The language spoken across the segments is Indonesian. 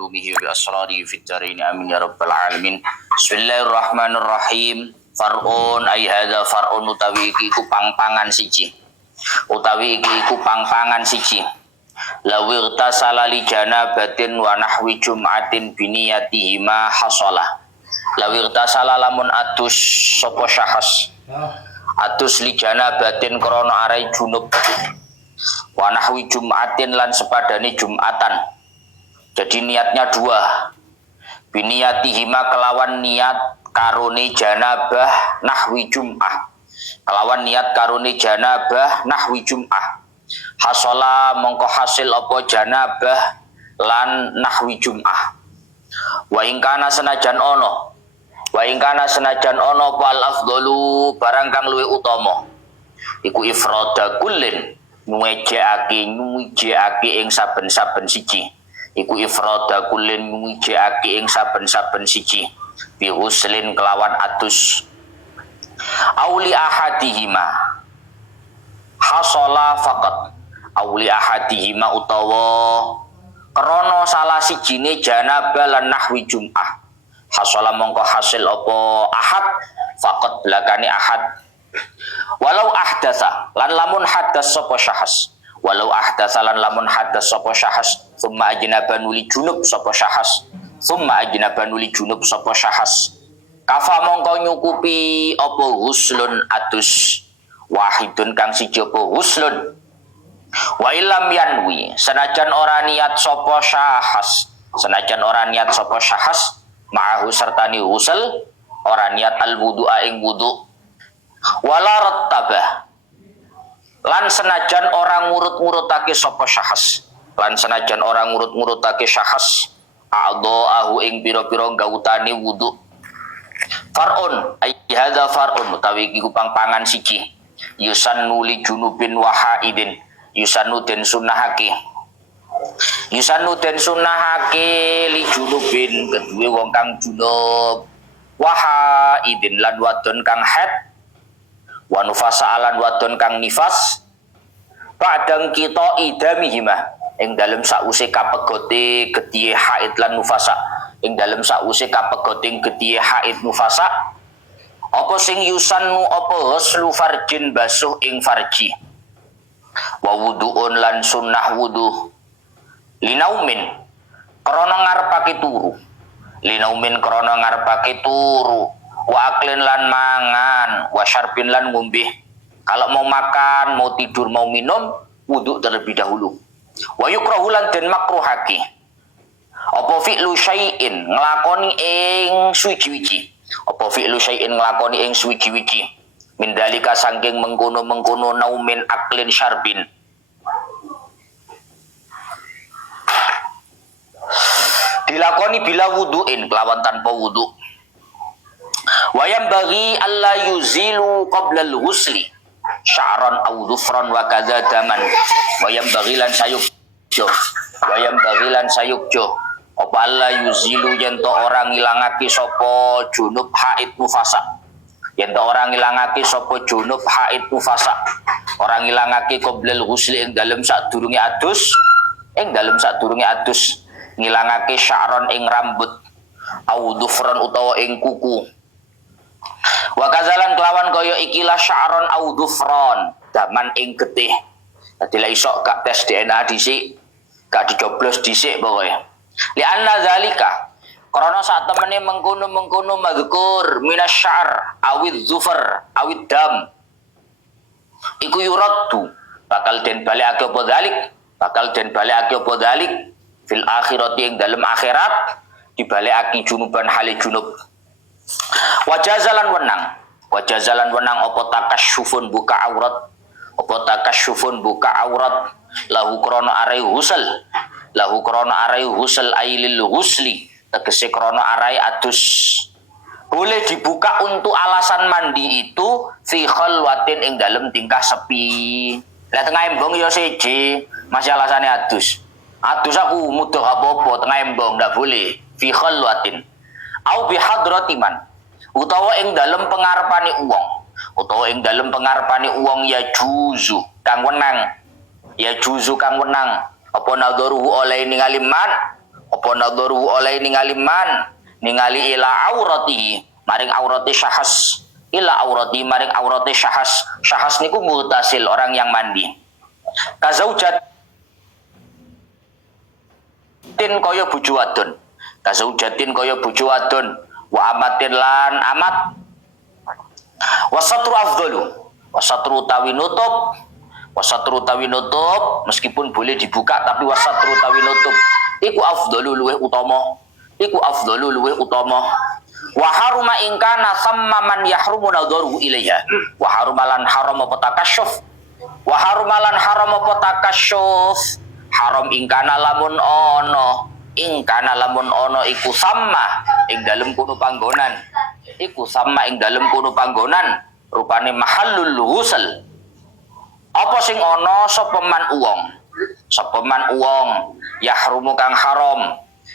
ulumihi wa bi asrarihi fid dharain amin ya rabbal alamin. Bismillahirrahmanirrahim. Far'un ay hadza far'un utawi iki iku pangpangan siji. Lawirta salali janabatin wa nahwi jum'atin biniyatihima hasalah. Lawirta salalamun atus sapa syahas. Atus li janabatin krana arai junub. Wa nahwi jum'atin lan sepadane jum'atan. Jadi niatnya dua. Biniyatihima kelawan niat karone janabah nahwi jum'ah. Kelawan niat karone janabah nahwi jum'ah. Hasola mongko hasil apa janabah lan nahwi jum'ah. Wa ingkana senajan ono wal afdalu barang kang luwih utama iku ifrada kullin nuwijake ing saben-saben siji. Iku ifrada kullin nuwijake ing saben-saben siji bi huslin kelawan atus auli ahadihima hasola faqat auli ahadihima utawa krana salah sijine janabah lan nahwi jum'ah. Hasola mongko hasil apa ahad faqat belakani ahad. Walau ahdatsa lan lamun hadas sapa syahas. Walau ahdatsa lan lamun hadas sapa syahas. Tsumma ajnaban li junub sapa syahas. Kafa mongko nyukupi apa huslun atus wahidun kang siji apa huslun. Wa illam yanwi senajan ora niat sapa syahas ma'ahu sertani husl ora niat al wudu'a ing wudu. Wala rattabah lan senajan orang ngurut-ngurutake sapa syahas a'dha'ahu ing pira-pira gautane wudu. Far'un ay hadza far'un utawi iki pangpangan siji. Yusannu li junubin wa haidin. Yusannu den sunnahake li junubin kedue wong kang junub wa haidin lan wadon kang haid wa nufasa lan wadon kang nifas padang kita idamihima ing dalem sause kapegote getihe haid lan nufasa apa sing yusannu apa huslu farjin basuh ing farji wa wudu'un lan sunnah wudu linaumin krana ngarepake turu wa aklin lan mangan wa syarbin lan ngombe. Kalau mau makan, mau tidur, mau minum, wudu terlebih dahulu. Wa yukrahu lan den makruhake apa fi'lu syai'in nglakoni ing suwiji-wiji min dalika saking mengkono naumin aklin syarbin dilakoni bila wudu'in kelawan tanpa wudu. Wayam bagi alla yuzilu qabla al-ghusli sya'ran aw dhufran wa kadza daman. Wayam bagi lan sayukjo apa alla yuzilu yen to orang ngilangake sapa junub haid nufasa. Orang ngilangake qabla al-ghusli ing dalem sadurunge adus ngilangake sya'ron ing rambut au dhufran utawa ing kuku. Wa kazalan kelawan kaya ikilah sya'ron au dhufran daman ing getih. Dadi lek iso gak tes DNA dhisik, gak dicoblos dhisik pokoke. Li anna zalika karena saat temene mengkono mazkur minasy-sya'ar awid dhufar awid dam iku yuraddu bakal den balekake apa dalik fil akhirati ing dalem akhirat dibalekake junuban hale junub. Wajazalan wenang apa takasyufun buka aurat lahu krana arai husl ailil husli tegese krana arai adus. Boleh dibuka untuk alasan mandi itu fi khalwatin ing dalem tingkah sepi. Lah tengah embong ya siji masih alasane adus aku mudah apa-apa tengah embong ndak boleh fi khalwatin au bi hadratiman utawa ing dalem pengarepane wong ya juzu kang wenang apa nadharuhu oleh ningali man apa apa nadharu oleh ningali man ningali ila aurati maring aurati syahas ila aurati maring aurati syahas niku mutasil orang yang mandi kazaujat tin kaya bojo wadon kazaujatin kaya bojo wadon wa amatin lan amat wasatru afdalu wasatru tawi nutup meskipun boleh dibuka tapi wasatru tawi nutup iku afdalu luweh utama wa haruma in kana samma man yahrumu nadharu ilayha wa harumalan haram apa takasyuf haram ing kana lamun ono iku sama ing dalem kono panggonan rupane mahallul ghusl apa sing ono sapa man uwong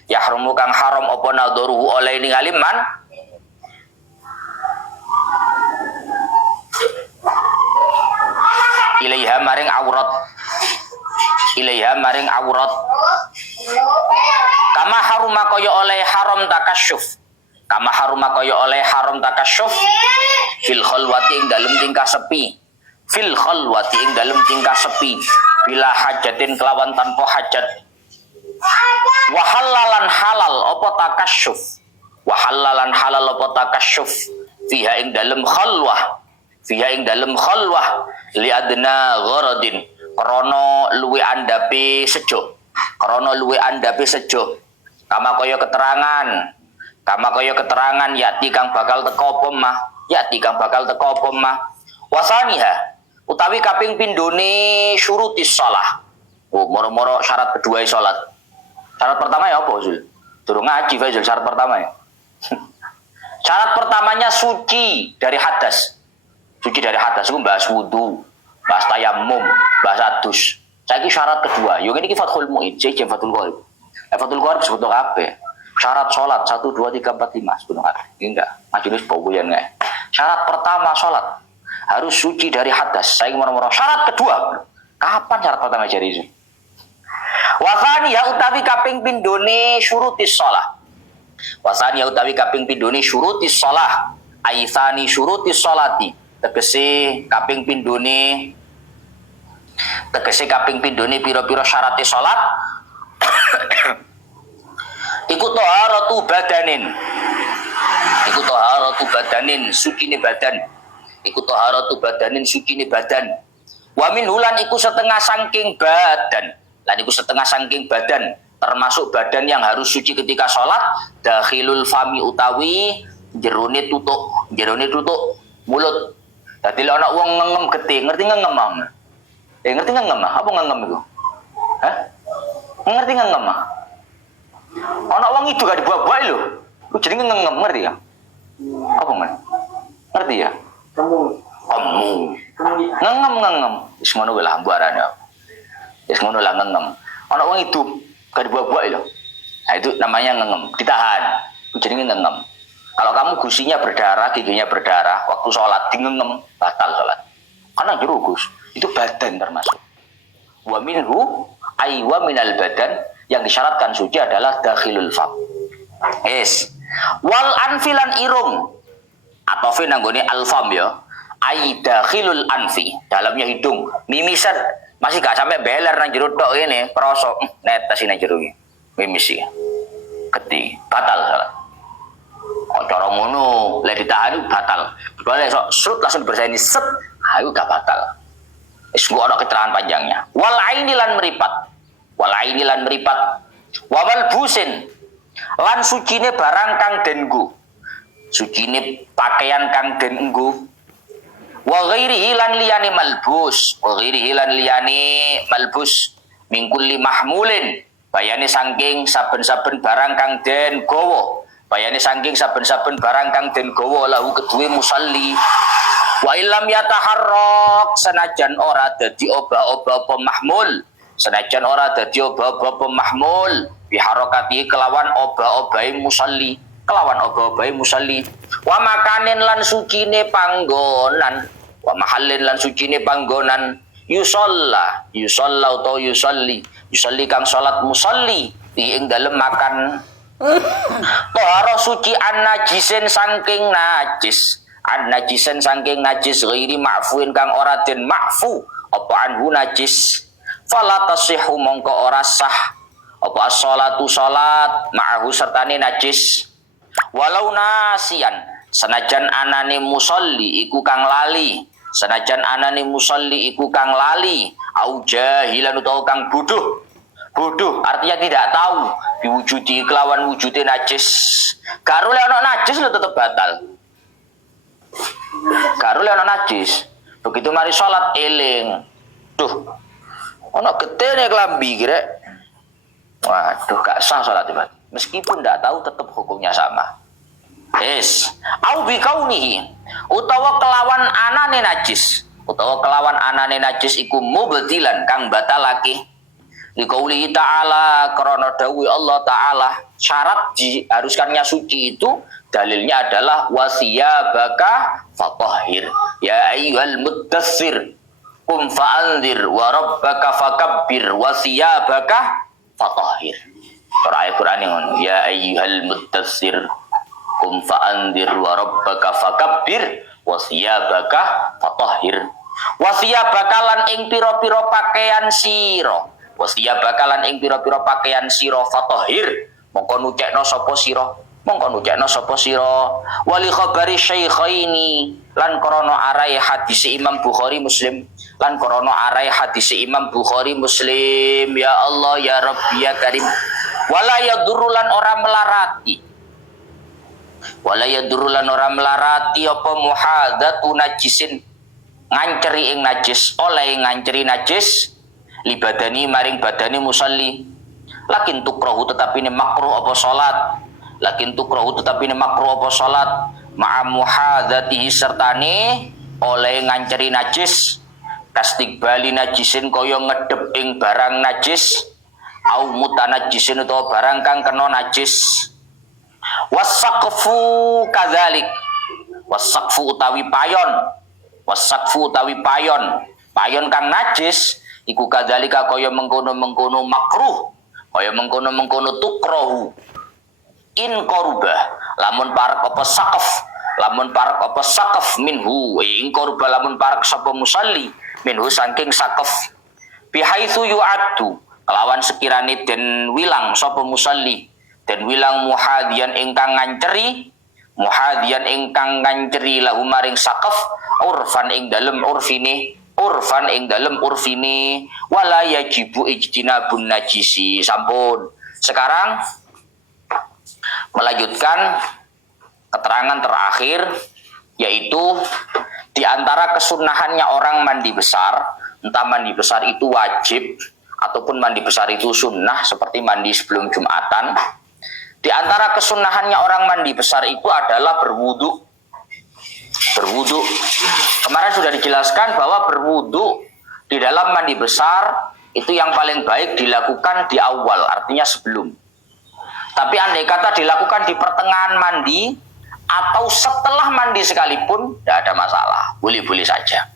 yahrumu kang haram apa nadharuhu oleh ningali man ilaiha maring aurat kama haruma kaya oleh haram takasyuf fil khalwati ing dalem tingkah sepi bila hajatin kelawan tanpa hajat wa halalan halal apa takasyuf fiha ing dalem khalwah li adna gharadin krana luwe andape sejo kama kaya keterangan yati kang bakal teko apa mah wasaniha utawi kaping pindhone syurutis shalah moro-moro syarat kedua salat syarat pertama ya apa Zul durung ngaji Faizul syarat pertama ya syarat pertamanya suci dari hadas itu bahas wudu bahas tayammum bahas adus saiki syarat kedua yo ngene iki Fathul Mu'in saya Fathul Qorib Fathul Qorib sebut kabeh syarat salat 1 2 3 4 5 sebut kabeh enggak majelis bawayan enggak syarat pertama salat harus suci dari hadas saiki moro-moro syarat kedua kapan syarat pertama jari itu wasani ya utawi kaping pindhone syurutis shalah aisani syurutis sholati tegese kaping pindhone pira-pira syarat salat iku taharatu badanin sukine badan wa min hulan iku setengah saking badan termasuk badan yang harus suci ketika sholat dakhilul fami utawi jerone tutuk mulut dadi ana wong ngengem getih ngerti ngengem apa ngengem iku ngerti ngengem ana wong itu gak dibuak-buak lho ku jenenge ngengem ngerti ya apa ngerti ya kamu ngengem wis ngono wae lah mbarane wis ngono lah ngengem ana wong itu gak dibuak-buak lho nah itu namanya ngengem ditahan ku jenenge ngengem kalau kamu gusinya berdarah giginya berdarah waktu sholat ngengem batal sholat karena jero Gus itu badan termasuk wa minhu ay wa minal badan yang disyaratkan suci adalah dakhilul fam wal anfilan irung atau fi nanggone alfam ya ai dakhilul anfi dalamnya hidung mimisan masih gak sampai beler nang jero tok ngene krosok netes nang jero iki mimisi geti batal salat cara ngono lek ditahan batal boleh sok srut langsung berseni set ayo gak batal wis gua ana keterangan panjangnya wal aini lan meripat wal busin lan sucine barang kang den nggo sucine pakaian kang den nggo wa ghairihi lan liyane malbus min kulli mahmulin bayane saking saben-saben barang kang den gawa lahu kedue musalli wa illam yataharrak sanajan ora dadi obah-obah pemahmul biharakati kelawan obah-obahe musalli wa makanin lan sucine panggonan wa mahallin lan sucine panggonan yusalla utawa yusalli kang salat musalli ing dalem makan. Tahara suci an najisin saking najis. An najisin saking najis ghairi ma'fuin kang ora den ma'fu apa anhu najis. Fala tasihhu mongko ora sah apa sholatu salat ma'ahu sertane najis. Walau nasian senajan anane musolli iku kang lali. Senajan anane musolli iku kang lali. Au jahilan utawa kang bodoh. Bodoh artinya tidak tahu diwujudi kelawan wujudnya najis. Karo lek ana najis lho tetep batal. Karo lek ana najis. Begitu mari salat eling. Duh. Ana getene klambi kira. Waduh gak sah salat itu. Meskipun tidak tahu tetap hukumnya sama. Au bi kaunihi utawa kelawan anane najis. Utawa kelawan anane najis iku mubtilan kang batalake. Liqaulihi ta'ala krana dawuh Allah Ta'ala syarat diharuskannya suci itu dalilnya adalah wasiyabaka fatahhir ya ayyuhal muddatsir qum fa'anzir wa rabbaka fakabbir wasiyabaka fatahhir. Quran ngono ya ayyuhal muddatsir qum fa'anzir wa rabbaka fakabbir wasiyabaka fatahhir. Wasiyabaka lan ing pira-pira pakaian sira. Wasiyah bakalan ing pira-pira pakaian sira fatahhir mongko nucekno sapa sira wali khabari syaikhaini lan krana arai hadis Imam Bukhari Muslim ya Allah ya Rabbi ya Karim wala yadurrulan ora melarati apa muhadatu najisin nganceri ing najis oleh nganceri najis libadani maring badani musalli lakin tukrahu tetapi ini makruh apa salat ma'a muhadzatihi sertane oleh nganceri najis kastikbali najisin kaya ngedep ing barang najis au mutanajisin utawa barang kang kena najis wasaqfu kadzalik wasaqfu utawi payon kang najis iku kadzalika kaya mengkono-mengkono makruh, kaya mengkono-mengkono tukrahu. In qarubah, lamun parek apa saqaf minhu, in qarubah lamun parek sapa musalli minhu saking saqaf. Bihaitsu yu'addu, kelawan sekirane den wilang sapa musalli, den wilang muhadiyan ingkang nganceri lahu maring saqaf urfan ing dalem urfine wala yajibu ijtinabun najisi. Sampun. Sekarang melanjutkan keterangan terakhir yaitu di antara kesunahannya orang mandi besar, entah mandi besar itu wajib ataupun mandi besar itu sunnah seperti mandi sebelum Jumatan. Di antara kesunahannya orang mandi besar itu adalah berwudu. Kemarin sudah dijelaskan bahwa berwudu di dalam mandi besar itu yang paling baik dilakukan di awal, artinya sebelum. Tapi andai kata dilakukan di pertengahan mandi atau setelah mandi sekalipun tidak ada masalah, boleh-boleh saja.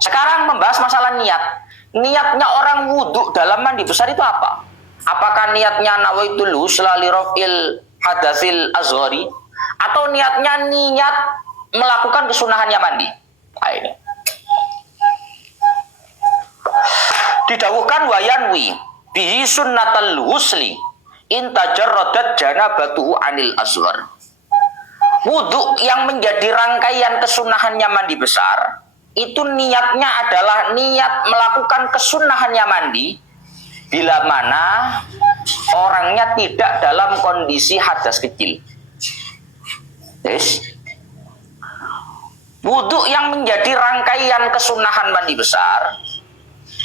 Sekarang membahas masalah niat. Niatnya orang wudu dalam mandi besar itu apa? Apakah niatnya nawaitul husla li raf'il hadatsil azghari atau niatnya niat melakukan kesunahannya mandi? Nah, ini didawuhkan wayanwi bihi sunnatal husli in tajarradat janabatuhu anil azghar. Wudu yang menjadi rangkaian kesunahannya mandi besar itu niatnya adalah niat melakukan kesunahannya mandi bila mana orangnya tidak dalam kondisi hadas kecil. Wudu yang menjadi rangkaian kesunahan mandi besar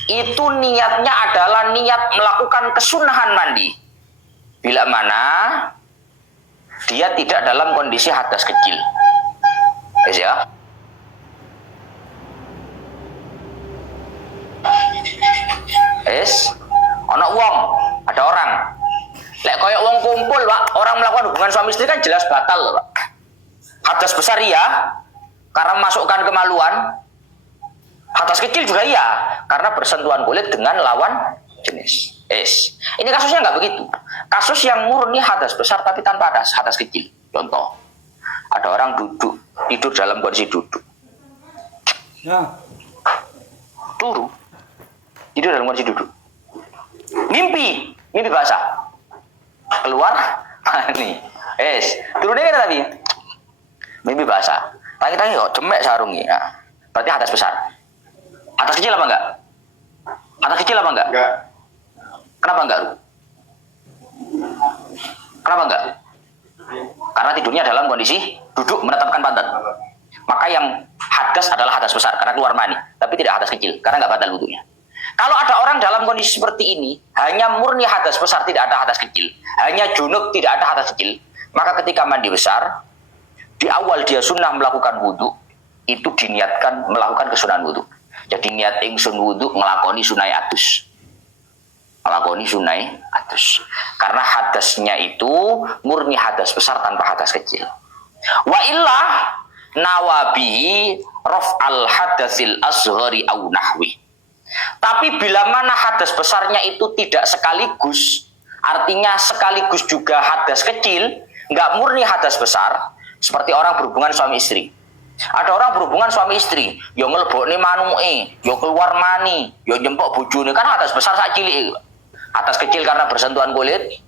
itu niatnya adalah niat melakukan kesunahan mandi bila mana dia tidak dalam kondisi hadas kecil. Ya. Ada orang. Lek koyo wong kumpul, Pak, orang melakukan hubungan suami istri kan jelas batal, Pak. Hadas besar iya, karena memasukkan kemaluan. Hadas kecil juga iya, karena bersentuhan kulit dengan lawan jenis. Ini kasusnya nggak begitu. Kasus yang murni hadas besar tapi tanpa hadas kecil. Contoh, ada orang tidur dalam kondisi duduk. Ya. Tidur dalam kondisi duduk. Mimpi basah. Keluar mani. Turunnya kan tapi mimpi basah. Tangi-tangi kok cemek sarungnya. Nah, berarti hadas besar. Hadas kecil apa enggak? Hadas kecil apa enggak? Enggak. Kenapa enggak? Kenapa enggak? Karena tidurnya dalam kondisi duduk menetapkan pantat. Maka yang hadas adalah hadas besar karena keluar mani, tapi tidak hadas kecil karena enggak batal wudunya. Kalau ada orang dalam kondisi seperti ini, hanya murni hadas besar tidak ada hadas kecil, hanya junub tidak ada hadas kecil, maka ketika mandi besar, di awal dia sunnah melakukan wudu, itu diniatkan melakukan kesunahan wudu. Jadi niat ingsun wudu ngelakoni sunai atus. Melakoni sunai atus. Karena hadasnya itu murni hadas besar tanpa hadas kecil. Wa illah nawabihi raf'al hadasil asghari au nahwi. Tapi bila mana hadas besarnya itu tidak sekaligus, artinya sekaligus juga hadas kecil, nggak murni hadas besar, seperti orang berhubungan suami istri. Ada orang berhubungan suami istri, yo ngelebokne manuke, yo keluar mani, yo nyempok bojone, kan hadas besar sak cilik. Hadas kecil karena bersentuhan kulit,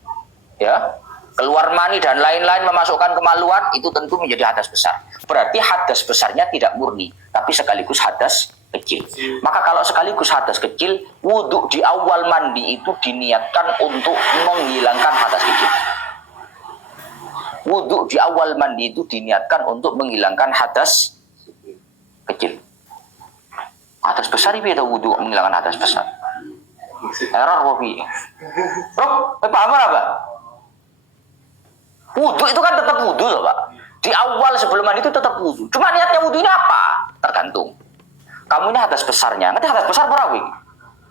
ya, keluar mani dan lain-lain memasukkan kemaluan, itu tentu menjadi hadas besar. Berarti hadas besarnya tidak murni, tapi sekaligus hadas kecil. Maka kalau sekaligus hadas kecil, wudhu di awal mandi itu diniatkan untuk menghilangkan hadas kecil. Wudhu di awal mandi itu diniatkan untuk menghilangkan hadas kecil. Hadas besar itu wudhu menghilangkan hadas besar. Error Robi. Rob, paham apa? Wudhu itu kan tetap wudhu loh Pak. Di awal sebelum mandi itu tetap wudhu. Cuma niatnya wudhu ini apa? Tergantung. Kamu ini hadas besarnya, ngerti hadas besar berapa?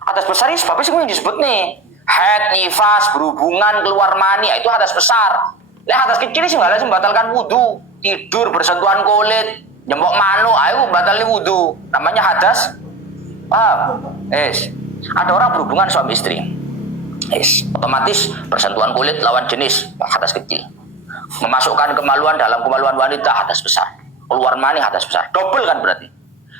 Hadas besar ini sebabnya semua yang disebut nih, haid, nifas, berhubungan, keluar mani, itu hadas besar. Hadas kecil sih nggak membatalkan wudhu, tidur bersentuhan kulit, jempok manu, ayo batalin wudhu, namanya hadas. Paham? Ada orang berhubungan suami istri, otomatis bersentuhan kulit lawan jenis, hadas kecil. Memasukkan kemaluan dalam kemaluan wanita, hadas besar. Keluar mani, hadas besar, double kan berarti.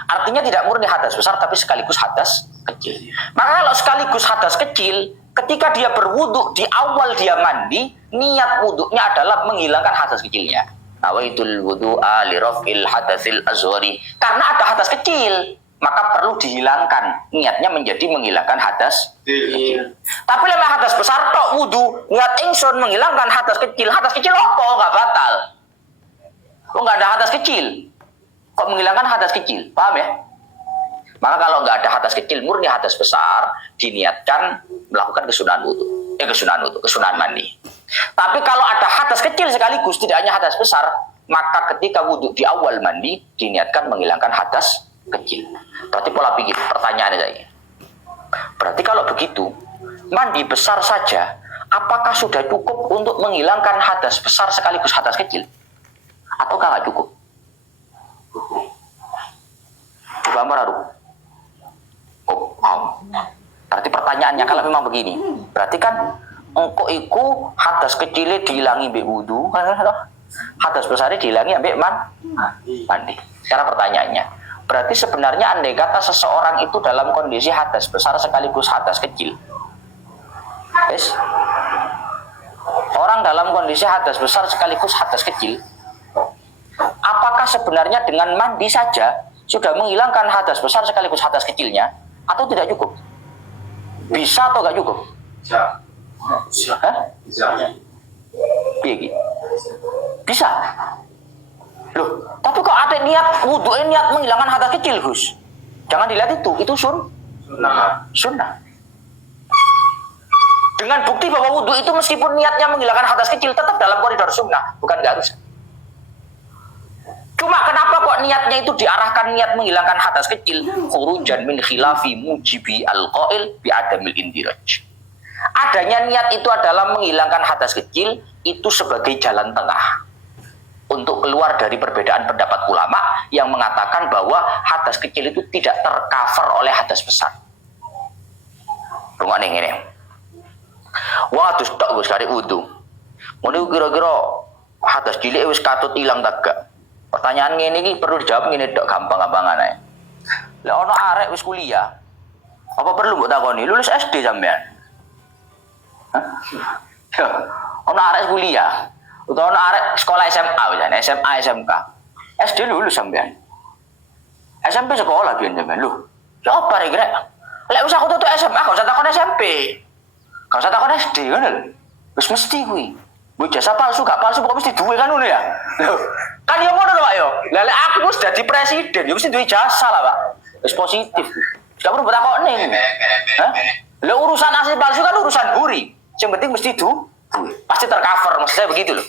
Artinya tidak murni hadas besar tapi sekaligus hadas kecil. Maka kalau sekaligus hadas kecil, ketika dia berwudhu di awal dia mandi, niat wudhunya adalah menghilangkan hadas kecilnya. Nawaitul wudhu'a li raf'il hadasil azhari. Karena ada hadas kecil, maka perlu dihilangkan. Niatnya menjadi menghilangkan hadas kecil. Tapi lemah hadas besar tok wudhu, niat ingsun menghilangkan hadas kecil. Hadas kecil apa? Enggak batal. Kok enggak ada hadas kecil? Kok menghilangkan hadas kecil, paham ya? Maka kalau nggak ada hadas kecil, murni hadas besar, diniatkan melakukan kesunahan wudu, kesunahan mandi. Tapi kalau ada hadas kecil sekaligus, tidak hanya hadas besar, maka ketika wudu di awal mandi, diniatkan menghilangkan hadas kecil. Berarti pola pikir, pertanyaannya saya. Berarti kalau begitu, mandi besar saja, apakah sudah cukup untuk menghilangkan hadas besar sekaligus hadas kecil? Atau nggak cukup? Coba meraru. Oh, wow. Berarti pertanyaannya kalau memang begini, berarti kan engkau iku hadas kecilnya dihilangi mbek wudu, hadas besarnya dihilangi mbek mandi. Sekarang pertanyaannya, berarti sebenarnya andai kata seseorang itu dalam kondisi hadas besar sekaligus hadas kecil, orang dalam kondisi hadas besar sekaligus hadas kecil, apakah sebenarnya dengan mandi saja sudah menghilangkan hadas besar sekaligus hadas kecilnya atau tidak cukup? Bisa atau tidak cukup? Bisa. Hah? Bisa. Bisa. Loh, tapi kok ada niat wudu'in niat menghilangkan hadas kecil, Gus? Jangan dilihat itu sunnah. Dengan bukti bahwa wudu itu meskipun niatnya menghilangkan hadas kecil tetap dalam koridor sunnah, bukan nggak harus. Cuma kenapa kok niatnya itu diarahkan niat menghilangkan hadas kecil? Khurujan min khilafi mujibi al-qail bi adamil indiraj. Adanya niat itu adalah menghilangkan hadas kecil itu sebagai jalan tengah untuk keluar dari perbedaan pendapat ulama yang mengatakan bahwa hadas kecil itu tidak tercover oleh hadas besar. Rumah ini. Wah, terus tok Gus kari wudu. Ngono kira-kira hadas cilik wis katut ilang tak gak? Pertanyaan ngene iki perlu dijawab ngene tok gampang-gampangan ae. Lah ono arek wis kuliah. Apa perlu mbok takoni? Lulus SD sampean? Hah? Yo, ono arek kuliah. Utawa ono arek sekolah SMA wisane, SMA SMK. SD lulus sampean. SMP sekolah biyen sampean. Lho, ya apa rek rek? Lek wis aku tutuk SMA, gak usah takon SMP. Gak usah takon SD ngono lho. Wis mesti kuwi. Mbok jasa palsu gak palsu kok mesti duwe kan ngono ya. Lho, kan ya ngono lho Pak yo. Lah lek aku wis dadi presiden ya mesti duwe jasa lah Pak. Wis positif. Gak perlu takokne. Hah? Lho urusan asli palsu kan urusan buri. Yang penting mesti duwe. Pasti tercover, maksud saya begitu loh.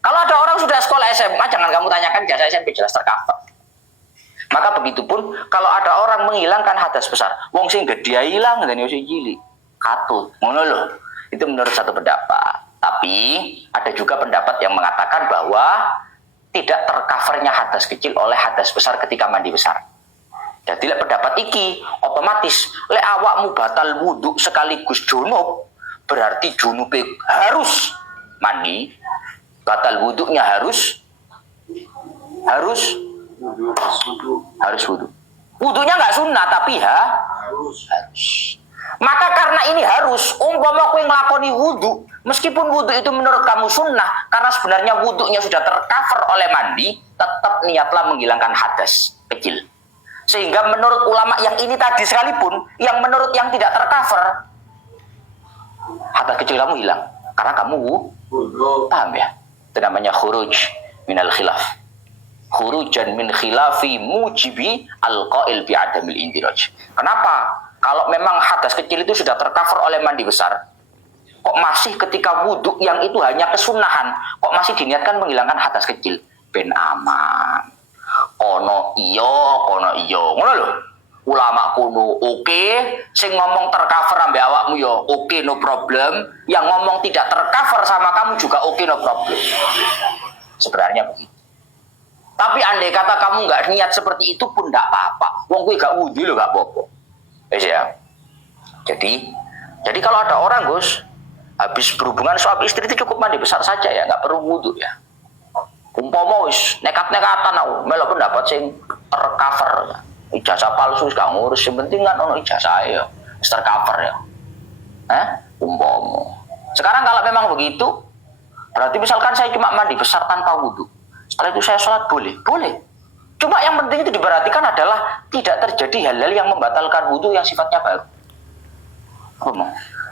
Kalau ada orang sudah sekolah SMA, jangan kamu tanyakan jasa SMP jelas tercover. Maka begitupun kalau ada orang menghilangkan hadas besar, wong sing gede hilang dan sing cilik katut. Ngono loh. Itu menurut satu pendapat. Tapi ada juga pendapat yang mengatakan bahwa tidak tercovernya hadas kecil oleh hadas besar ketika mandi besar. Jadi lek pendapat iki otomatis lek awakmu batal wudhu sekaligus junub, berarti junube harus mandi, batal wudhunya harus wudhu. Wudhunya nggak sunnah tapi harus. Maka karena ini harus, umpama kowe nglakoni wudhu, meskipun wudhu itu menurut kamu sunnah, karena sebenarnya wudhunya sudah tercover oleh mandi, tetap niatlah menghilangkan hadas kecil. Sehingga menurut ulama yang ini tadi sekalipun, yang menurut yang tidak tercover, hadas kecil kamu hilang karena kamu paham ya? Itu namanya khuruj minal khilaf. Khurujan min khilafi mujibi al-qail bi adamil indiraj. Kenapa? Kalau memang hadas kecil itu sudah tercover oleh mandi besar, kok masih ketika wudhu yang itu hanya kesunahan, kok masih diniatkan menghilangkan hadas kecil? Ben aman. Kono iyo, ngono lho. Ulama kuno oke, sing ngomong tercover ambek awakmu yo oke, no problem. Yang ngomong tidak tercover sama kamu juga oke, no problem. Sebenarnya begitu. Tapi andai kata kamu nggak niat seperti itu pun nggak apa-apa. Wong kuwi gak wudhu lho gak apa-apa. Ya. Jadi kalau ada orang Gus habis berhubungan suami istri itu cukup mandi besar saja ya, nggak perlu wudhu ya. Umpama wis nekat-nekatan aku melok pendapat sing tercover. Ijazah palsu gak ngurus, yang penting kan ono ijazah ya, tercover ya. Umpama. Sekarang kalau memang begitu, berarti misalkan saya cuma mandi besar tanpa wudhu. Setelah itu saya sholat boleh? Boleh. Cuma yang penting itu diperhatikan adalah tidak terjadi hal-hal yang membatalkan wudhu yang sifatnya baru.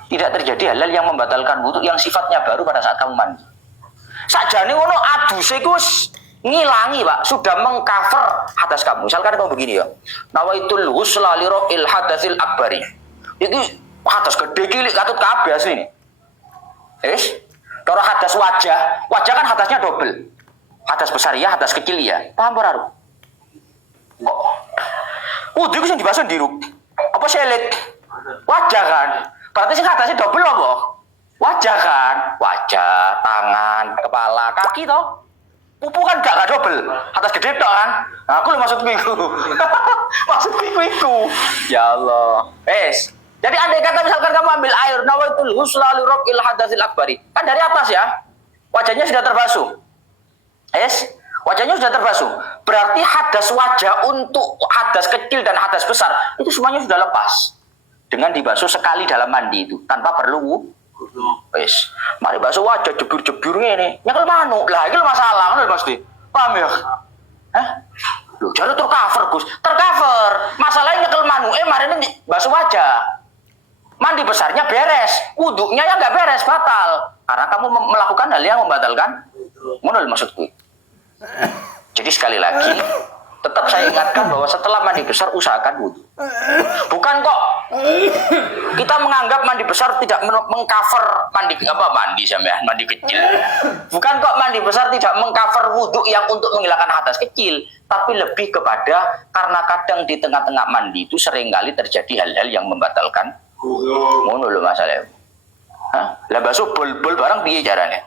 Tidak terjadi hal-hal yang membatalkan wudhu yang sifatnya baru pada saat kamu mandi. Sakjane ngono aduse iku wis ngilangi Pak, sudah mengcover hadas kamu. Misalkan kamu begini ya, nawaitul ghusla li ra'il hadatsil akbari. Iki hadas gede cilik katut kabeh asline. Kalau hadas wajah kan hadasnya double. Hadas besar ya, hadas kecil ya. Paham ora? Kok wudhu iku sing dibasuh ndiru. Apa selit? Wajah kan. Berarti sing hadasnya double apa? Wajah kan? Wajah, tangan, kepala, kaki toh. Pupu kan gak double, atas gede tok kan. Nah, aku lho maksudku iku. Maksudku iku. Ya Allah. Jadi andai kata misalkan kamu ambil air, nawaitul ghusla li raf'il hadatsil akbari. Kan dari atas ya. Wajahnya sudah terbasuh. Wajahnya sudah terbasuh. Berarti hadas wajah untuk hadas kecil dan hadas besar itu semuanya sudah lepas. Dengan dibasuh sekali dalam mandi itu tanpa perlu mari basuh wajah jebur-jebur ngene. Nyekel manuk. Lah iki lho masalah ngono Mas Di. Paham ya? Lho, jare tercover, Gus. Tercover. Masalahnya nyekel manuk marine basuh wajah. Mandi besarnya beres, wudhunya yang enggak beres batal. Karena kamu melakukan hal yang membatalkan. Ngono lho maksudku. Jadi sekali lagi tetap saya ingatkan bahwa setelah mandi besar usahakan wudhu. Bukan kok kita menganggap mandi besar tidak mengcover mandi kecil. Bukan kok mandi besar tidak mengcover wudhu yang untuk menghilangkan hadas kecil, tapi lebih kepada karena kadang di tengah-tengah mandi itu seringkali terjadi hal-hal yang membatalkan. Ngono lho masalahnya. Lah basuh bol-bol barang piye carane?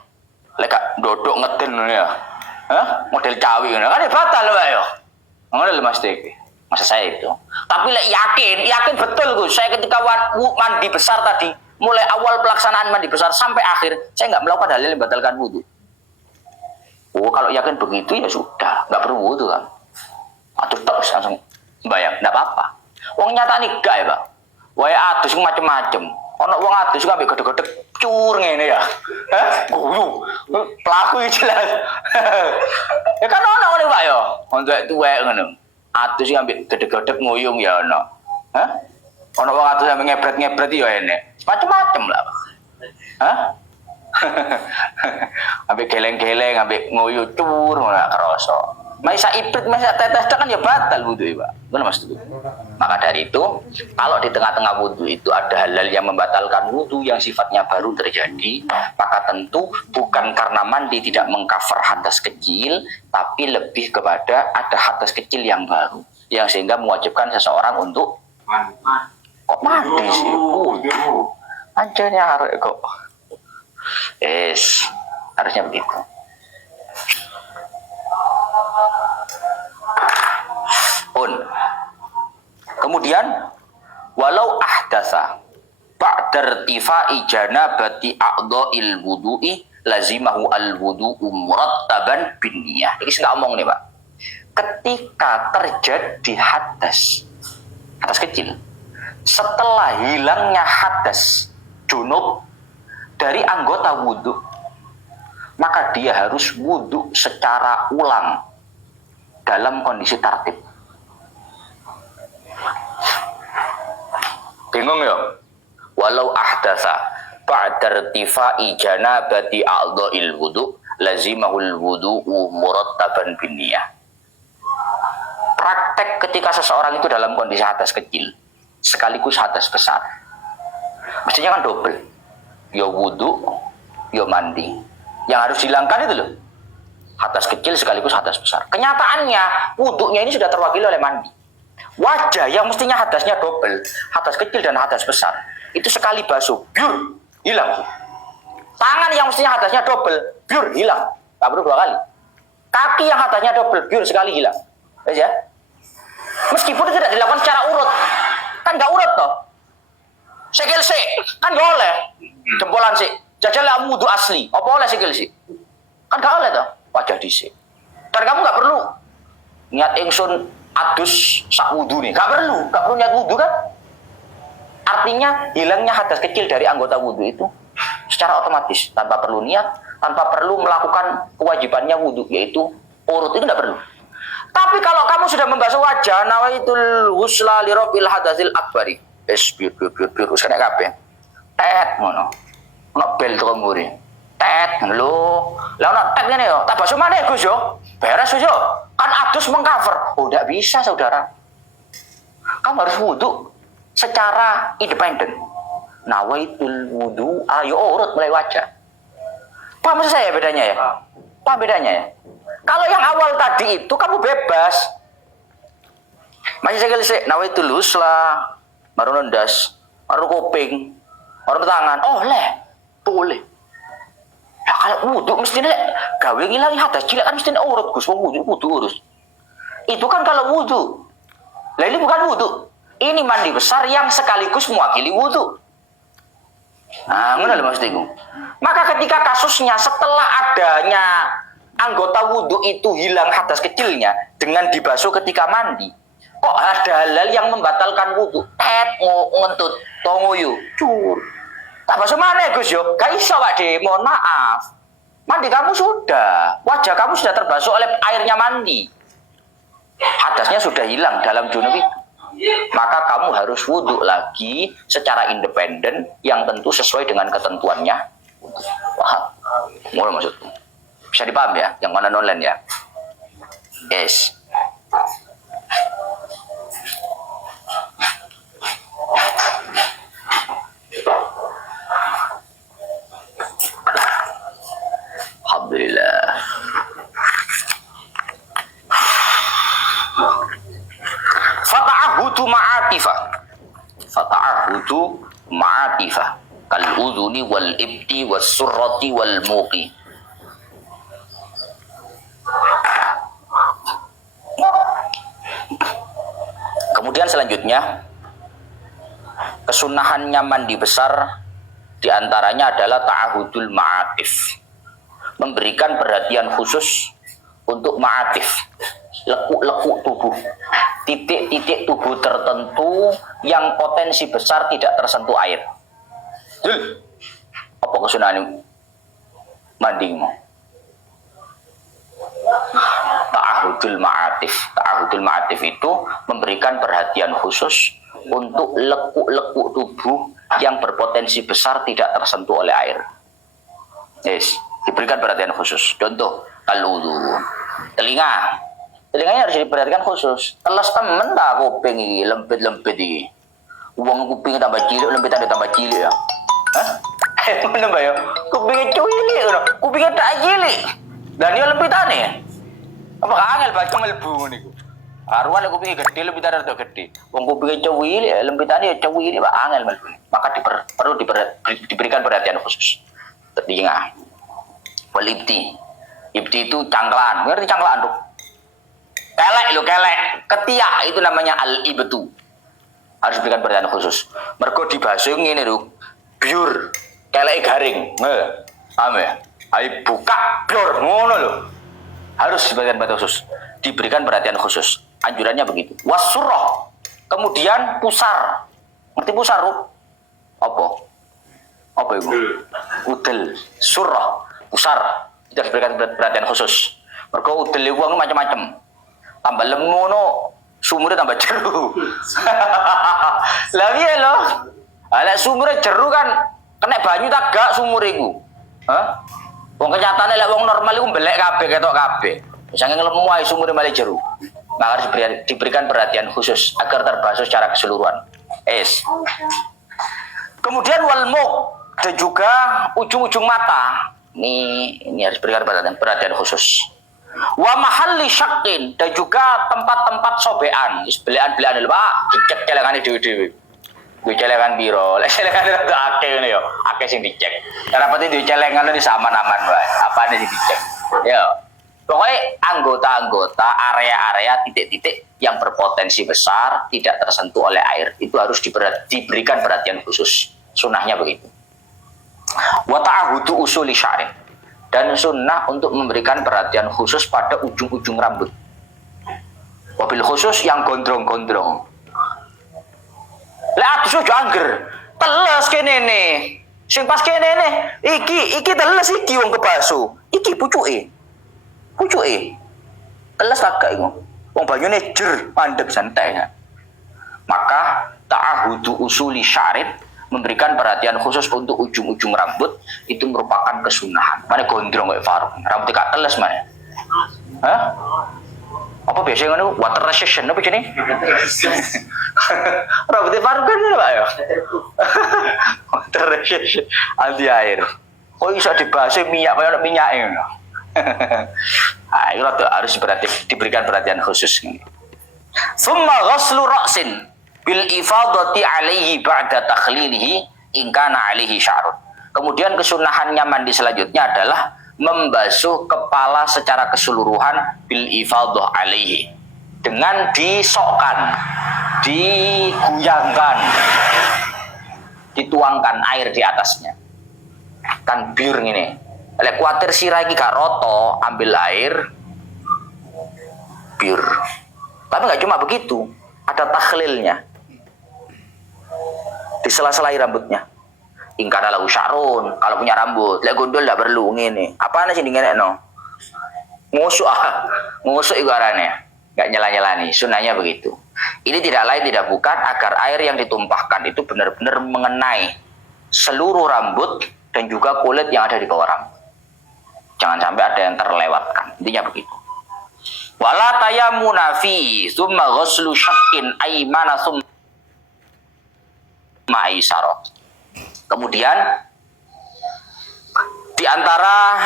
Lek dodok ngeden ya. Model cawi ngono kan ya batal lho ayo. Ngono lho Mas Dek. Masa saya itu. Tapi lek yakin betul Gus, saya ketika mandi besar tadi mulai awal pelaksanaan mandi besar sampai akhir, saya nggak melakukan hal yang membatalkan wudhu. Oh, kalau yakin begitu ya sudah, nggak perlu wudhu kan. Atau terus langsung bayang, nggak apa-apa. Wong nyata nih gak ya, Pak. Wae adus macem-macem. Ono wong adus juga ambek gedeg-gedeg cur ngene ya. Hah? Guyu. Pelaku iki jelas. Ya kan ono ngene, Pak ya. Untuk tuwek ngono. Adus iki ambek gedeg-gedeg nguyung ya ono. Hah? Ono wong adus ambek ngebret-ngebret ya enek. Macem-macem lah. Hah? Ambek geleng-geleng, ambek nguyu cur ora kerasa. Masa iprit, masa tetes kan ya batal wudhu ya, Pak. Benar Mas Teguh? Maka dari itu, kalau di tengah-tengah wudhu itu ada hal-hal yang membatalkan wudhu yang sifatnya baru terjadi, maka tentu bukan karena mandi tidak mengcover hadas kecil, tapi lebih kepada ada hadas kecil yang baru, yang sehingga mewajibkan seseorang untuk kok mandi sih? Anjirnya harus kok. Harusnya begitu. Kemudian walau ahdasa ba'da irtifai janabati a'dha'il wudu'i lazimahu al-wudu'u murattaban bin niyah. Ini saya ngomong nih, Pak. Ketika terjadi hadas kecil, setelah hilangnya hadas junub dari anggota wudu, maka dia harus wudu secara ulang dalam kondisi tartib. Bingung ya? Walau ahdasa ba'da irtifai janabati a'dha'il wudu lazimahul wudu'u murattaban bin niyah. Praktek ketika seseorang itu dalam kondisi hadas kecil sekaligus hadas besar, mestinya kan double, ya wudu ya mandi. Yang harus dihilangkan itu loh, hadas kecil sekaligus hadas besar. Kenyataannya wudunya ini sudah terwakili oleh mandi. Wajah yang mestinya hadasnya double, hadas kecil dan hadas besar, itu sekali basuh, biur, hilang. Tangan yang mestinya hadasnya double, biur, hilang. Tak perlu 2 kali. Kaki yang hadasnya double, biur, sekali hilang. Ya? Meskipun itu tidak dilakukan secara urut, kan nggak urut toh. Sikil sik, kan nggak oleh. Jempolan sik, jajal wudu asli, apa oleh sikil sik? Kan nggak oleh toh, wajah disik. Dan kamu nggak perlu niat ingsun adus sak wudu nih, nggak perlu niat wudu kan? Artinya hilangnya hadas kecil dari anggota wudu itu secara otomatis, tanpa perlu niat, tanpa perlu melakukan kewajibannya wudu, yaitu urut, itu nggak perlu. Tapi kalau kamu sudah membasuh wajah, nawaitul husla lirobil hadasil akbari, biur, kena kabeh, tet ngono, ono bel tuh kemuri, tet lo, lah ono tet ngene yo, tak basuh mana Gus yo, beres Gus yo. Kan adus mengcover. Oh, tidak bisa, saudara. Kamu harus wudhu secara independen. Nawaitul wudhu, ayo urut mulai wajah. Paham maksud saya bedanya ya? Paham bedanya ya? Kalau yang awal tadi itu kamu bebas. Masih sekali sih, nawaitul husla, baru nendas, baru kuping, baru tangan. Oh, boleh. Ya kalau wudhu mestinya gawe ngilangi hadas cilik kan mestinya urut Gus, wudhu urus. Itu kan kalau wudhu. Lah ini bukan wudhu. Ini mandi besar yang sekaligus mewakili wudhu. Nah, ngono lho maksudku. Maka ketika kasusnya setelah adanya anggota wudhu itu hilang hadas kecilnya dengan dibasuh ketika mandi, kok ada hal-hal yang membatalkan wudhu. Ngentut, tongoyo, cur. Tak basuh mana Gus yo? Gak iso Pak De, mohon maaf. Mandi kamu sudah, wajah kamu sudah terbasuh oleh airnya mandi. Hadasnya sudah hilang dalam junub itu. Maka kamu harus wudhu lagi secara independen yang tentu sesuai dengan ketentuannya. Paham? Mulai maksudku. Bisa dipaham ya? Yang mana online ya? Yes. Alhamdulillah. Fata'ahudu ma'atifah kal udhuni wal ibti was surrati wal muqi. Kemudian selanjutnya kesunahannya mandi besar Di antaranya adalah ta'ahudul ma'atif. Memberikan perhatian khusus untuk ma'atif. Lekuk-lekuk tubuh. Titik-titik tubuh tertentu yang potensi besar tidak tersentuh air. Apa kesunahan mandimu? Ta'ahudul ma'atif. Ta'ahudul ma'atif itu memberikan perhatian khusus untuk lekuk-lekuk tubuh yang berpotensi besar tidak tersentuh oleh air. Yes, diberikan perhatian khusus. Contoh, al-wudu. Telinganya harus diperhatikan khusus. Teles temen tak kuping ini, lempit-lempit ini. Uang kuping tambah cilik, lempitan tambah cilik ya. Hah? Mana mbak ya? Kupingnya cilik, kupingnya tak cilik. Dan dia lempitan ya. Apakah angel baca melbu nih? Arwah kupingnya gede, lempitan ada gede. Uang kupingnya cilik, lempitan dia cilik, pak angel melbu. Maka perlu diberikan perhatian khusus. Telinga. Wal ibti. Ibti itu cangklaan. Ngerti cangklaan tuh? Kelek. Ketiak itu namanya al-ibtu. Harus diberikan perhatian khusus. Mergo dibasuh ngene lho. Biur. Kelek garing. Paham ya? Ayo buka biur ngono lho. Harus diberikan perhatian khusus. Diberikan perhatian khusus. Anjurannya begitu. Wasurroh. Kemudian pusar. Ngerti pusar, Rup? Apa itu? Udel. Surroh. Pusar. Kita harus berikan perhatian khusus. Mergo udel itu macam-macam. Tambah lemono, sumurnya tambah jeru. Lah piye lho? Lah sumurnya jeru kan kena banyu tak gak sumur iku. Hah? Wong kenyataane lek wong normal iku mbelek kabeh ketok kabeh. Saking lemu ae sumure malah jeru. Maka harus diberikan perhatian khusus agar terbasuh secara keseluruhan. Kemudian walmuk dan juga ujung-ujung mata. Ini harus berikan perhatian khusus. Wa mahalli syakin dan juga tempat-tempat sobean, belian-belian lho Pak, dicek celengane dhewe-dhewe. Kuwi celengan piro? Lek celengan rada akeh ngene ya, akeh sing dicek. Ora pati duwe celengan iki aman-aman wae. Apane sing dicek? Ya. Pokoknya anggota-anggota area-area titik-titik yang berpotensi besar tidak tersentuh oleh air itu harus diberikan perhatian khusus. Sunnahnya begitu. Wa ta'ahudu usuli syari'. Dan sunnah untuk memberikan perhatian khusus pada ujung-ujung rambut. Wabil khusus yang gondrong-gondrong. Lah atus ojo angger. Teles kene ne. Sing pas kene ne, iki teles iki wong kebasu. Iki pucuke. Teles tak gak iku. Wong banyune jer, mandeg santai. Maka ta'ahudu usuli syarid memberikan perhatian khusus untuk ujung-ujung rambut itu merupakan kesunahan. Mana gondrong kayak Faruk, rambutnya gak teles mana? Hah? Apa biasanya ngono? Water resistant apa jenis? Rambutnya Faruk kan apa ya? Water resistant, anti air. Kok bisa dibasuh minyak minyaknya? Nah, itu harus diberikan perhatian khusus. Summa ghaslu ra'sin bil ifadati alaihi ba'da takhlilihi in kana alaihi sya'run. Kemudian kesunahannya mandi selanjutnya adalah membasuh kepala secara keseluruhan bil ifadah alaihi, dengan disokkan, diguyangkan, dituangkan air di atasnya. Kan biur ngene. Lek kuatir sirah iki gak roto, ambil air biur. Tapi nggak cuma begitu, ada takhlilnya. Di sela-sela rambutnya. Ingkana lahu sya'run, kalau punya rambut, lek gondol enggak perlu ngene. Apaan sih dingenekno? Ngusuk iku arane. Enggak nyela-nyelani, sunahnya begitu. Ini tidak lain tidak bukan agar air yang ditumpahkan itu benar-benar mengenai seluruh rambut dan juga kulit yang ada di bawah rambut. Jangan sampai ada yang terlewatkan. Intinya begitu. Wala tayammuna fi tsumma ghuslu syakkin aymana tsumma ma'isaro. Kemudian di antara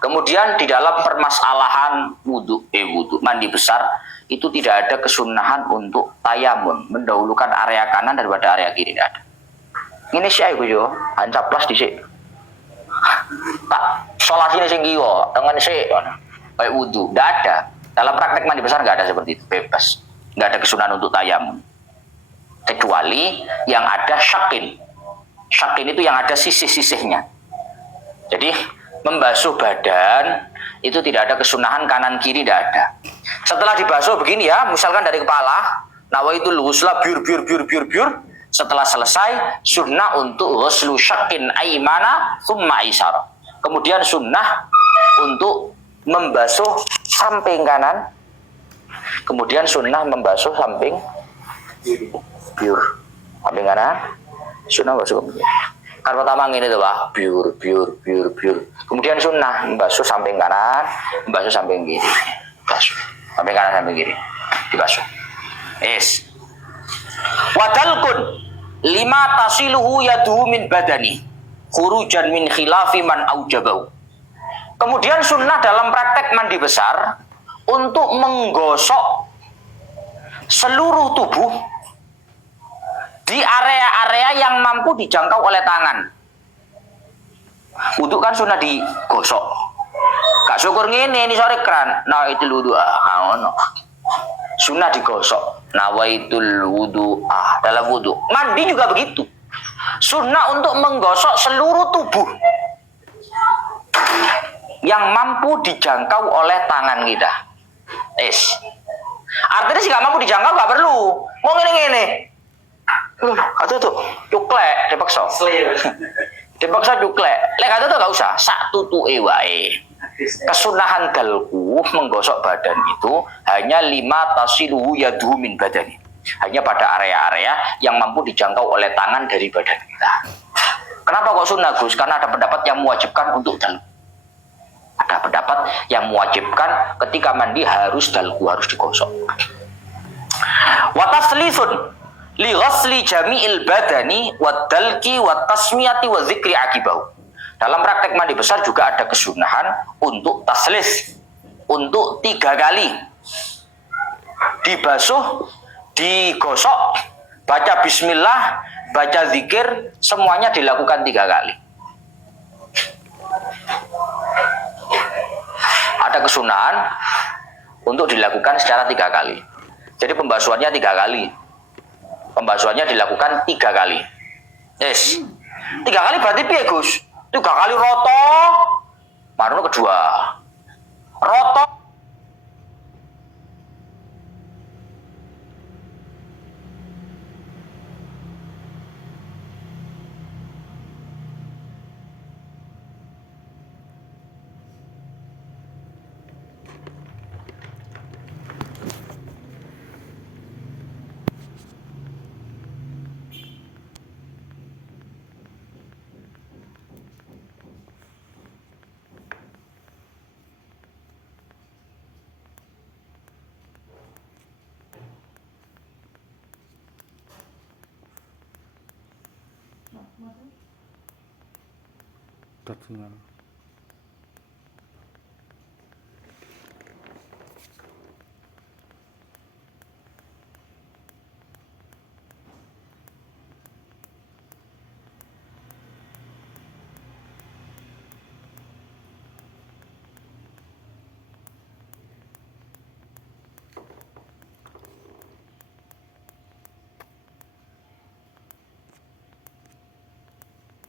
kemudian di dalam permasalahan wudu mandi besar itu tidak ada kesunahan untuk tayamun, mendahulukan area kanan daripada area kiri, tidak ada. Ini sih aku yo, ancaplas dhisik. Tak solasine sing kiwa, dengan sik kayak wudu, tidak ada. Dalam praktek mandi besar nggak ada seperti itu, bebas. Nggak ada kesunahan untuk tayamun. Kecuali yang ada syakin, Syakin itu yang ada sisih-sisihnya. Jadi membasuh badan itu tidak ada kesunahan kanan kiri, tidak ada. Setelah dibasuh begini ya, misalkan dari kepala, nawaitul ghusla biur. Setelah selesai, sunnah untuk ghuslu syakin aimana thumma aisara. Kemudian sunnah untuk membasuh samping kanan. Kemudian sunnah membasuh samping biur. Samping kanan, sunnah membasuh kemudian. Kan pertama ini tuh Pak, biur. Kemudian sunnah membasuh samping kanan, membasuh samping kiri. Basuh. Samping kanan, samping kiri. Dibasuh. Es. Wadalkun lima tasiluhu yaduhu min badani khurujan min khilafi man aujabahu. Kemudian sunnah dalam praktek mandi besar untuk menggosok seluruh tubuh di area-area yang mampu dijangkau oleh tangan. Wudu kan sunnah digosok. Gak syukur ngene ini sore keran. Nah itu wudu ngono. Sunnah digosok. Nawaitul wudu dalam wudu. Mandi juga begitu. Sunnah untuk menggosok seluruh tubuh yang mampu dijangkau oleh tangan kita. Artinya sih gak mampu dijangkau gak perlu. Mau ngene-ngene. Atau tuh cuklek dipaksa. Dipaksa cuklek. Lek atau tuh gak usah. Sak tutuke wae. Kesunahan dalku menggosok badan itu hanya lima tasiluhu yaduhu min badani. Hanya pada area-area yang mampu dijangkau oleh tangan dari badan kita. Kenapa kok sunnah Gus? Karena ada pendapat yang mewajibkan untuk dalku. Ada pendapat yang mewajibkan ketika mandi harus dalku, harus digosok. Wa taslisun li ghasli jami'il badani wa dalki wa tasmiyati wa zikri akibahu. Dalam praktek mandi besar juga ada kesunahan untuk taslis, untuk 3 kali dibasuh, digosok, baca bismillah, baca zikir, semuanya dilakukan 3 kali. Ada kesunahan untuk dilakukan secara 3 kali. Jadi pembasuhannya 3 kali. Pembasuhannya dilakukan 3 kali. 3 kali berarti piye Gus? 3 kali roto. Baru kedua. Roto.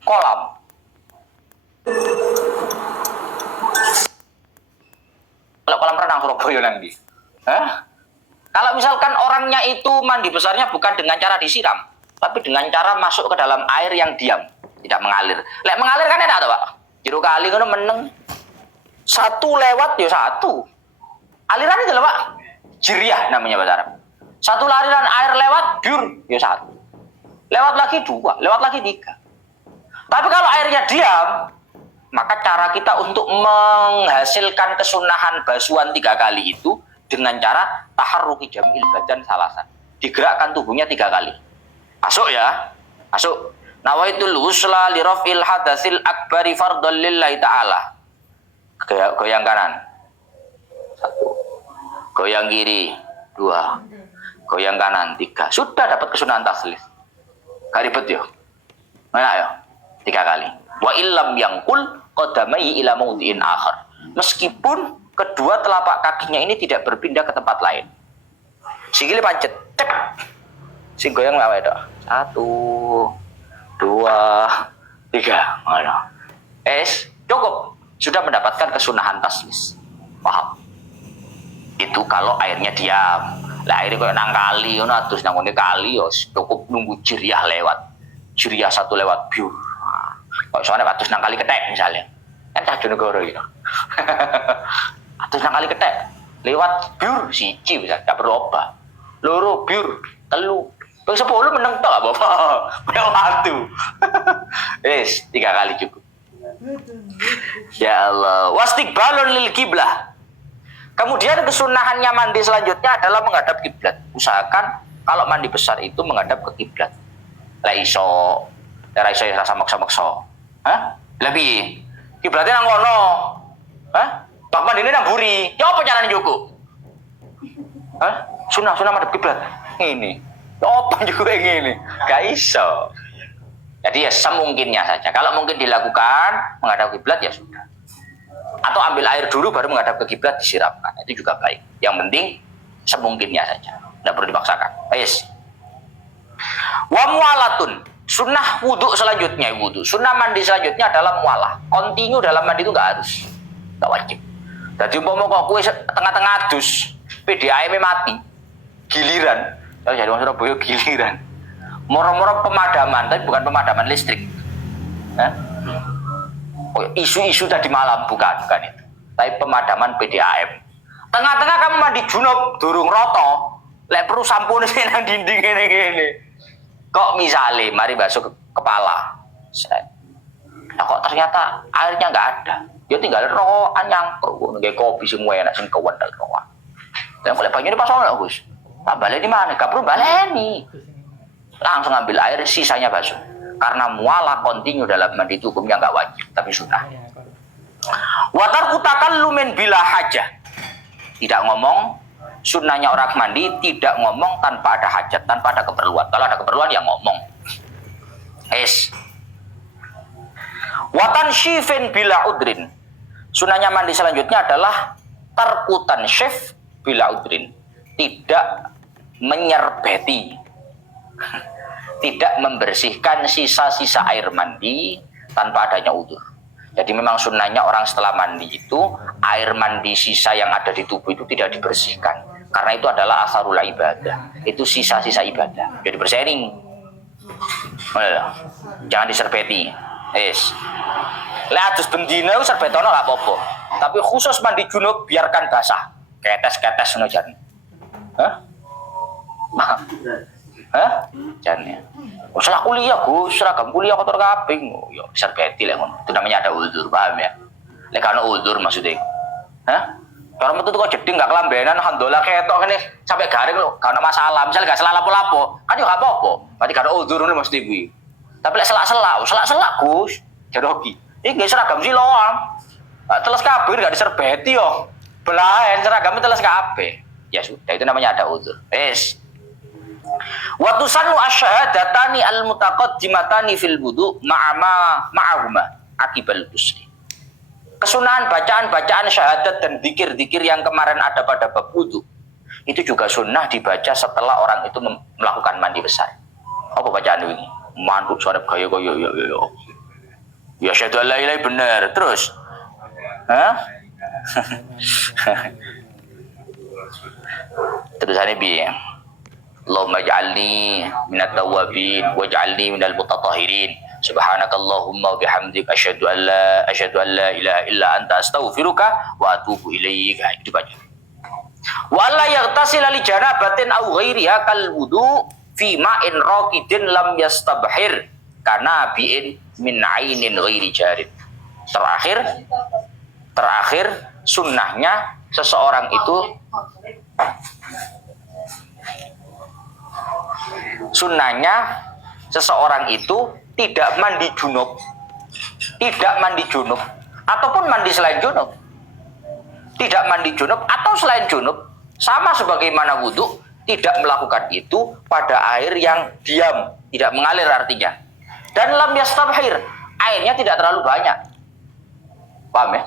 Kolam. Kalau kolam renang Surabaya nanti. Kalau misalkan orangnya itu mandi besarnya bukan dengan cara disiram, tapi dengan cara masuk ke dalam air yang diam, tidak mengalir. Lek mengalir kan enak tuh Pak. Jero kali ngono meneng. Satu lewat ya satu. Aliran itu loh Pak. Jiriah namanya bahasa Arab. Satu aliran air lewat, biur ya satu. Lewat lagi 2, lewat lagi 3. Tapi kalau airnya diam, maka cara kita untuk menghasilkan kesunahan basuhan 3 kali itu dengan cara taharruki jamil badan salasan. Digerakkan tubuhnya 3 kali. Masuk ya? Masuk. Nawaitul ghusla li raf'il hadatsil akbari fardhal lillahi ta'ala. Goyang kanan. 1. Goyang kiri. 2. Goyang kanan. 3. Sudah dapat kesunahan taslis. Gak ribet ya? Enak ya? 3 kali. Wa illam yangkul qadamai ila mawdi'in akhar. Meskipun kedua telapak kakinya ini tidak berpindah ke tempat lain. Sikile pancet, cek. Sing goyang wae tok. 1, 2, 3. Ngono. Cukup. Sudah mendapatkan kesunahan taslis. Paham? Itu kalau airnya diam. Lah airnya kayak nang kali ngono terus nang ngene kali yo cukup nunggu jiriah lewat. Jiriah 1 lewat biur. Kok soalnya atus nang kali ketek misalnya. Kan cah negara gitu. Atus nang kali ketek lewat biur siji bisa gak perlu obat. Loro biur, telu. Ping 10 meneng tok apa? Watu. 3 kali cukup. Ya Allah, wastiqbalun lil kiblah. Kemudian kesunahannya mandi selanjutnya adalah menghadap kiblat. Usahakan kalau mandi besar itu menghadap ke kiblat. Lah iso, ora iso rasa maksa-maksa. Hah? Lebih kiblatnya nang kono. Hah? Bak mandine nang buri. Ya apa carane njuku? Hah? Sunah madhep kiblat. Ngene. Ya apa njuku ngene? Gak iso. Jadi ya semungkinnya saja. Kalau mungkin dilakukan menghadap kiblat ya sudah. Atau ambil air dulu baru menghadap ke kiblat disiramkan. Itu juga baik. Yang penting semungkinnya saja. Tidak perlu dipaksakan. Yes. Wa mualatun. Sunnah wudhu selanjutnya wudhu. Sunnah mandi selanjutnya adalah mualah. Kontinu dalam mandi itu nggak harus. Nggak wajib. Jadi umpama kok kue tengah-tengah adus. PDAM mati. Giliran. Kalau jadi orang Surabaya giliran. Moro-moro pemadaman, tapi bukan pemadaman listrik. Isu-isu tadi malam bukan itu. Tapi pemadaman PDAM. Tengah-tengah kamu mandi junub, durung roto, lek perlu sampun nang dinding ngene-ngene. Kok misale mari basuh kepala. Nah, kok ternyata airnya nggak ada. Ya tinggal roan nyangkruk nggae kopi semua enak sing kewendel roan. Dan boleh banyu pas ono, Gus. Tak baleni mana? Gak perlu baleni. Langsung ambil air, sisanya basuh. Karena mualah kontinu dalam mandi itu hukumnya nggak wajib, tapi sunnah. Watar kutakan lumen bila hajah. Tidak ngomong, sunnahnya orang mandi tidak ngomong tanpa ada hajat, tanpa ada keperluan. Kalau ada keperluan ya ngomong. Watan syifin bila udrin. Sunnahnya mandi selanjutnya adalah tarkutan syif bila udrin. Tidak menyerbeti. Tidak membersihkan sisa-sisa air mandi tanpa adanya udzur. Jadi memang sunnahnya orang setelah mandi itu air mandi sisa yang ada di tubuh itu tidak dibersihkan. Karena itu adalah asarul ibadah. Itu sisa-sisa ibadah. Jadi bersering. Jangan diserbeti. Lek adus bendina serbetono gak apa-apa. Tapi khusus mandi junub biarkan basah. Ketes-ketes ngono jan. Jangan. Salah kuliah Gus, seragam kuliah kotor kabeh. Yo serbeti lek ngono. Itu namanya ada udzur, paham ya? Lek kana udzur maksudnya. Cara metu kok jeding gak kelambenan alhamdulillah ketok kene sampai garing lho, gak ada masalah. Misal gak salah lapo-lapo, kan yo gak apa-apa. Berarti gak ada udzur ngono mesti kuwi. Tapi lek selak-selak Gus, jerogi. Iki nggih seragam siloam. Teles kabeh gak diserbeti yo. Belahen seragamnya teles kabeh. Ya sudah, itu namanya ada udzur. Wa tusannu asyhadatani al-mutaqaddimatani fil wudu ma'ahuma akibal usri. Kesunahan bacaan-bacaan syahadat dan zikir-zikir yang kemarin ada pada bab wudu itu juga sunnah dibaca setelah orang itu melakukan mandi besar. Apa bacaan ini? Mantuk suara gaya-gaya ya. Ya syahadu alla ilaha bener. Terus Terusannya piye? Allahumma ij'alni minat tawwabin waj'alni minal mutatahhirin. Subhanakallahumma wa bihamdik asyhadu an la ilaha illa anta astaghfiruka wa atubu ilaik. Itu baca. Wa la yaghtasila li janabatin aw ghairiha kal wudu fi ma'in raqidin lam yastabhir kana bi'in min 'ainin ghairi jarid. Terakhir sunnahnya seseorang itu tidak mandi junub ataupun mandi selain junub. Tidak mandi junub atau selain junub sama sebagaimana wudu, tidak melakukan itu pada air yang diam, tidak mengalir artinya. Dan lam yastabhir, airnya tidak terlalu banyak. Paham ya?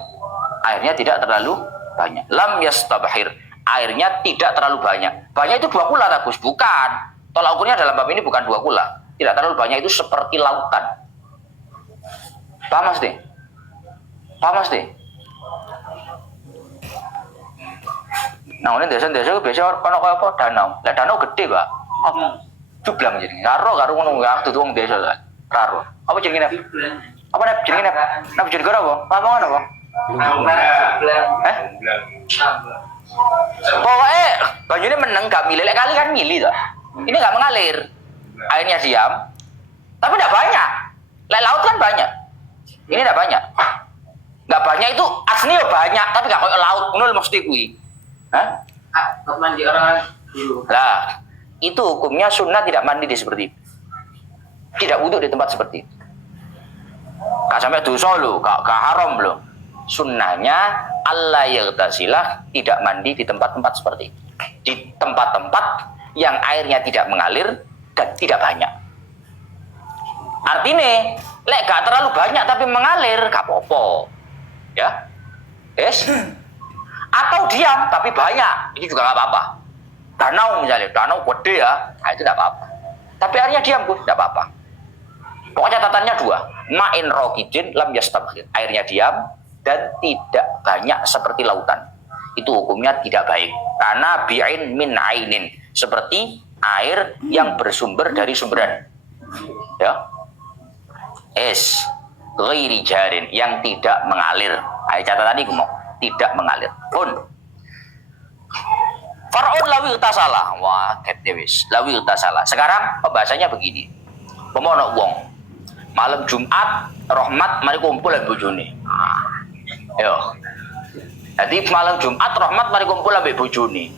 Airnya tidak terlalu banyak. Lam yastabhir, airnya tidak terlalu banyak. Banyak itu 2 kula Gus, bukan. Tolak ukurnya dalam bab ini bukan 2 kula. tidak terlalu banyak itu seperti lautan. Paham Mas De? Paham Mas De? Nah, ini desa-desa biasa ono kaya apa danau. Lah danau gede, Pak. Apa? Jublang jenenge. Karo ngono ya dudu wong desa lah. Karo. Apa jenenge? Apa nek jenenge? Nek jenenge apa? Apa ngono, Pak? Pokoknya banyunya meneng gak milih, lek kali kan milih toh. Ini gak mengalir, airnya diam, tapi tidak banyak. Lek laut kan banyak, ini tidak banyak. Gak banyak itu aslinya banyak, tapi gak kayak laut. Nol mesti kui. Hah? Mandi orang dulu. Lah, itu hukumnya sunnah tidak mandi di seperti itu. Tidak wudhu di tempat seperti itu. Gak sampai dosa lo, gak haram lo. Sunnahnya Allah yaghtasilah, tidak mandi di tempat-tempat seperti itu. Di tempat-tempat yang airnya tidak mengalir dan tidak banyak. Artinya, lek gak terlalu banyak tapi mengalir, gak apa-apa. Ya, yes. Atau diam tapi banyak, ini juga gak apa-apa. Danau misalnya, danau gede ya, nah itu gak apa-apa. Tapi airnya diam pun gak apa-apa. Pokoknya catatannya dua, ma'in rokidin lam yastabkhir, airnya diam dan tidak banyak seperti lautan. Itu hukumnya tidak baik. Karena bi'in min ainin, seperti air yang bersumber dari sumberan. Ya. Ghairi jarin, yang tidak mengalir. Ayo catatan tadi mau tidak mengalir. Pun Far'un lawi salah. Wah, ketewis. Lawi salah. Sekarang pembahasannya begini. Pemono wong malam Jumat rahmat mari kumpul lan bojone. Yo. Jadi malam Jumat rahmat mari kumpul ambek bojone.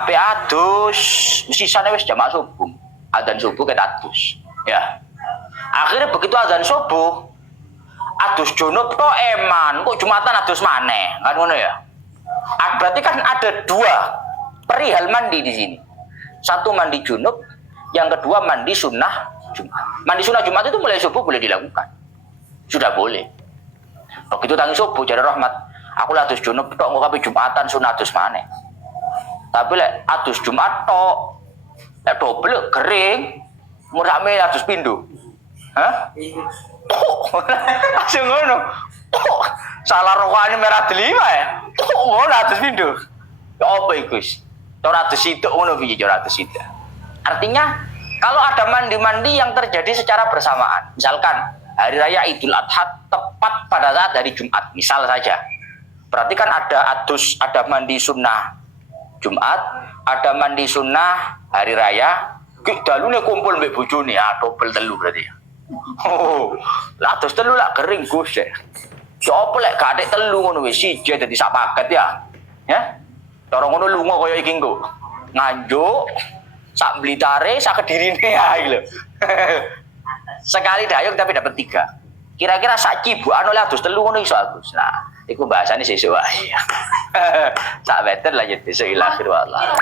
Ape adus mesti sana wis jam subuh. Adzan subuh ket adus. Ya. Akhirnya begitu adzan subuh adus junub to eman, kok Jumatan adus maneh. Kan ngono ya. Berarti kan ada dua perihal mandi di sini. Satu mandi junub, yang kedua mandi sunnah Jumat. Mandi sunnah Jumat itu mulai subuh boleh dilakukan. Sudah boleh. Begitu tangi subuh jadi rahmat, aku lah adus junub tok engko kabeh Jumatan sunah adus maneh. Tapi lek adus Jumat tok lek double kering murame adus pindho. Hah? Langsung ngono. Salah rokokane merah delima ya. Ngono adus pindho. Ya apa iku wis? Ora adus situk ngono piye ora adus situk. Artinya kalau ada mandi-mandi yang terjadi secara bersamaan, misalkan hari raya Idul Adha tepat pada saat hari Jumat, misal saja. Berarti kan ada adus, ada mandi sunnah Jumat, ada mandi sunnah hari raya. Ki dalune kumpul mbek bojone, ya double telu berarti. Oh, lah adus telu lah kering Gus. Sopo lek gak adek telu ngono wis siji dadi sak paket ya. Ya. Cara ngono lunga kaya iki engko. Nganjuk sak Blitare, sak Kedirine ya iki lho. Sekali dayung tapi dapat 3. Kira-kira sak cibukan oleh adus telu ngono iso Agus. Nah, iku bahasane sesuk wae. Sak beter lanjut besok ilakhir wallah.